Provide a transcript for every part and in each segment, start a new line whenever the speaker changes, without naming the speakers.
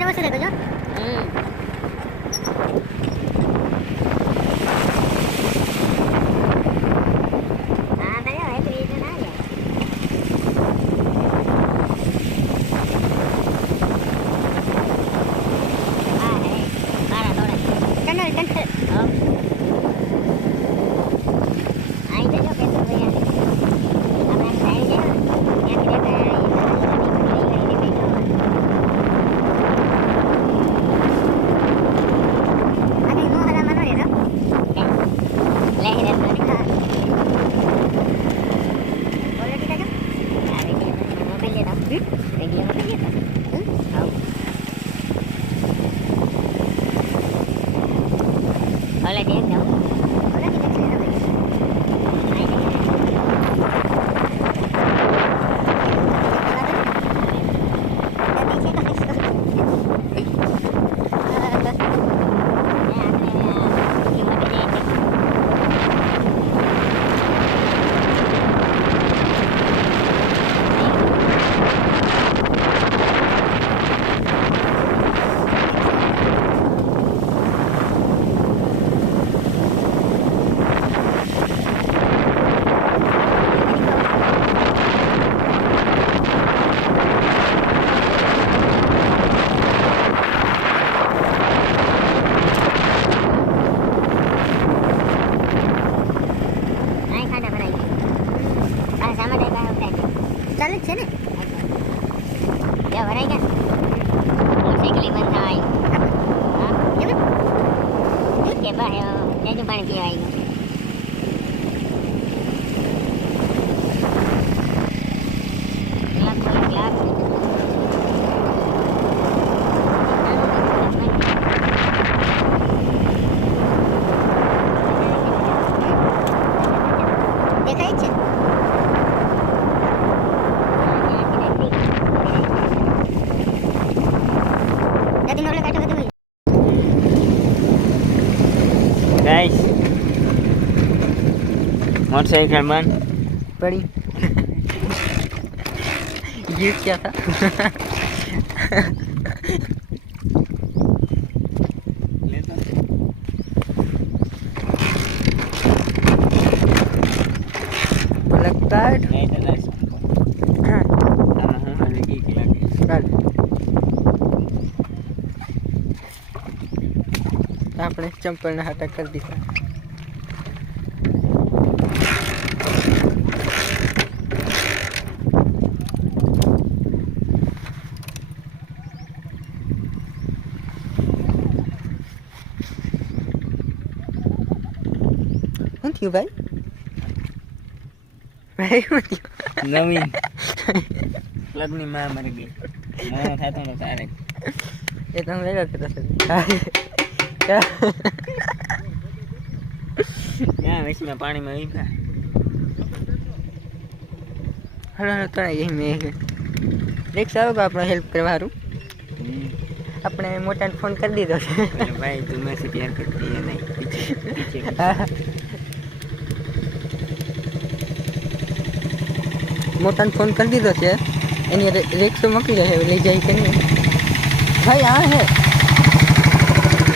やり
ました、All I did, no? હા કે બા તેજુ પાણી પીવા
कौन
सा एक सलमान
बड़ी ये क्या था लगता है આપણે ચંપલના હાથા કરી દીધા શું થયું ભાઈ
નવીન લગ્નની માં મરી ગઈ મને થતો નતો તારે
એ તમે વેલો થતો છે
ક્યાં વિશમાં પાણીમાં વીખા
હલો હલો તો એ મેં રિક્ષ આવો કે આપણો હેલ્પ કરવાનું આપણે મોટાને ફોન કરી દીધો છે
ભાઈ તું મેં પ્યાર કરતી નહીં
મોટાને ફોન કરી દીધો છે એની રે- રિક્સો મૂકી જાય હવે લઈ જાય કે નહીં ભાઈ આ હે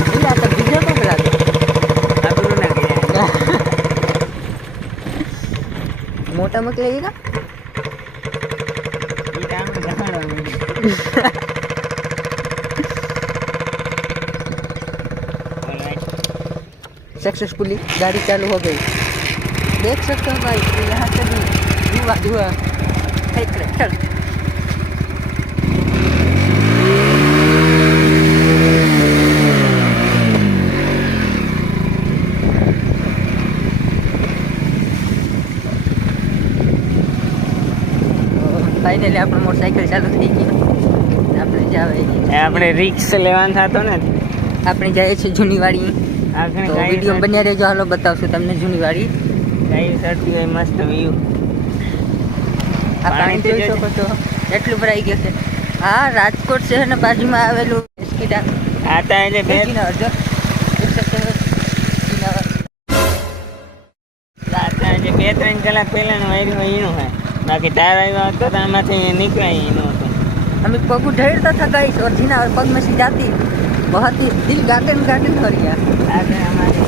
એટલે આ તો બીજો તો પેલા તો.
आप लोग ना गया
મોટા મૂકી લઈ ગયા
ये काम दिखाना मुझे ऑलराइट
सक्सेसफुली गाड़ी चालू हो गई देख सकते हो भाई कि यहाँ से भी धुआं धुआं નીકળે ચાલો ફાઇનલી આપણો મોટરસાઇકલ ચાલુ થઈ ગયું. આપણે જાવે
આપણે રિક્સ લેવાનો થતો ને.
આપણે જઈએ છીએ જૂનીવાડી વાડી
આપણે
વીડિયો બન્યા રહેજો. હાલો બતાવશું તમને જૂનીવાડી. વાડી
સરતી હોય મસ્ત વ્યૂ
આ પાણી જોઈ શકો છો. એટલું ભરાઈ ગયું છે. હા રાજકોટ શહેરના બાજુમાં આવેલું એસકીટા
આ. ત્યાં એટલે બે અડધો બે ત્રણ કલાક પહેલાનો વાયરો એનો હોય બાકી તાર આવ્યો હતો તો આમાંથી નીકળાય એનો હતો.
અમે પગ ઢેરતા હતા ગાઈશ અર્જીના પગમાં સી જાતી. બહાતી દિલ ગાટે ને ગાટે ફરી ગયા
આજે અમારે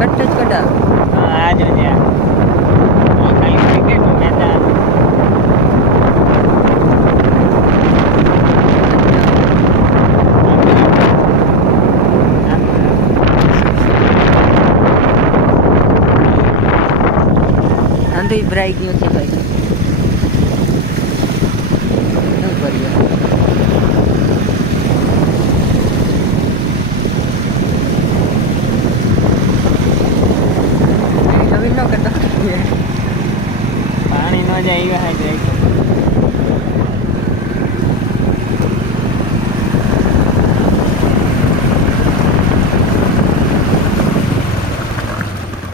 કટ કટા ભરાઈ ગયું છે ભાઈ
ભર્યું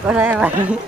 Whatever.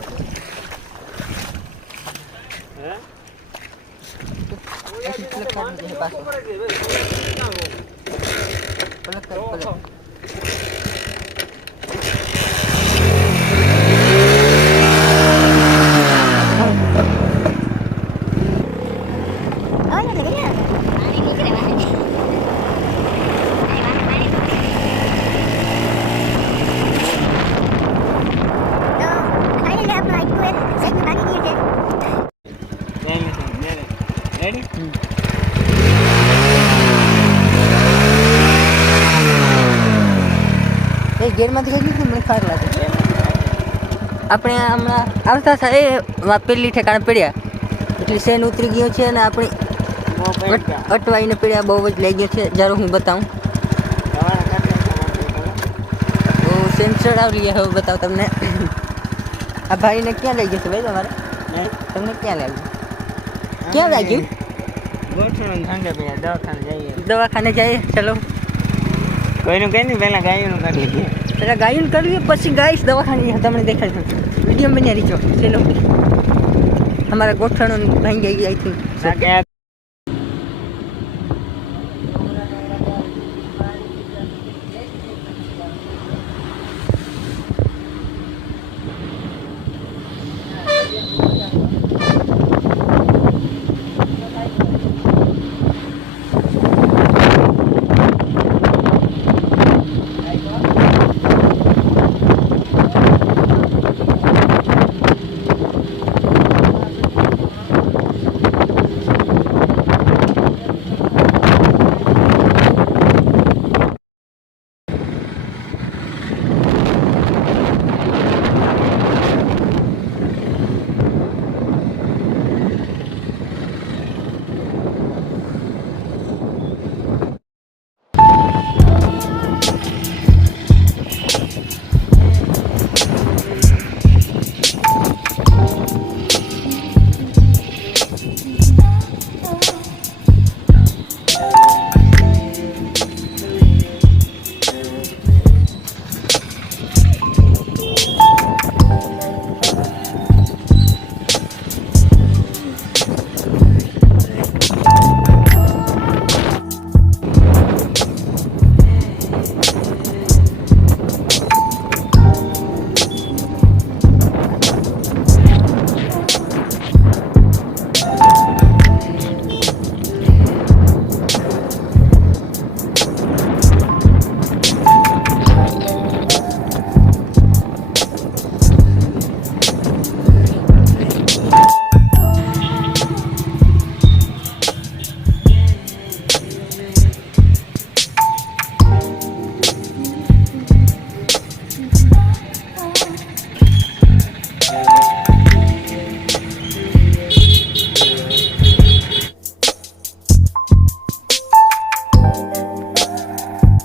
Deje paso.
Ponlo, ponlo. Ready? Mm. એ
ગેરમાંથી કઈ દીધું મને સારું લાગે. આપણે હમણાં આવતા હતા એ પેલી ઠેકાણે પડ્યા. એટલે સેન ઉતરી ગયો છે અને આપણી અટવાઈને પડ્યા બહુ જ લઈ ગયો છે. જ્યારે હું બતાવું. તો સેન ચડાવી લઈએ હવે બતાવું તમને. આ ભાઈને ક્યાં લઈ ગયો છે ભાઈ તમારે? તમને ક્યાં લાગ્યું? ક્યાં
પડ્યા દવાખાને જઈએ.
દવાખાને જઈએ ચલો.
કોઈનું કઈ નહીં પહેલાં ગાયનું કરી લઈએ.
પહેલાં ગાયન કરવી પછી ગાઈશ દવાખાની તમને દેખાડજો વીડિયો બન્યા રીચો ચલો અમારા ગોઠણો ભાઈ ગઈ આઈ થિંક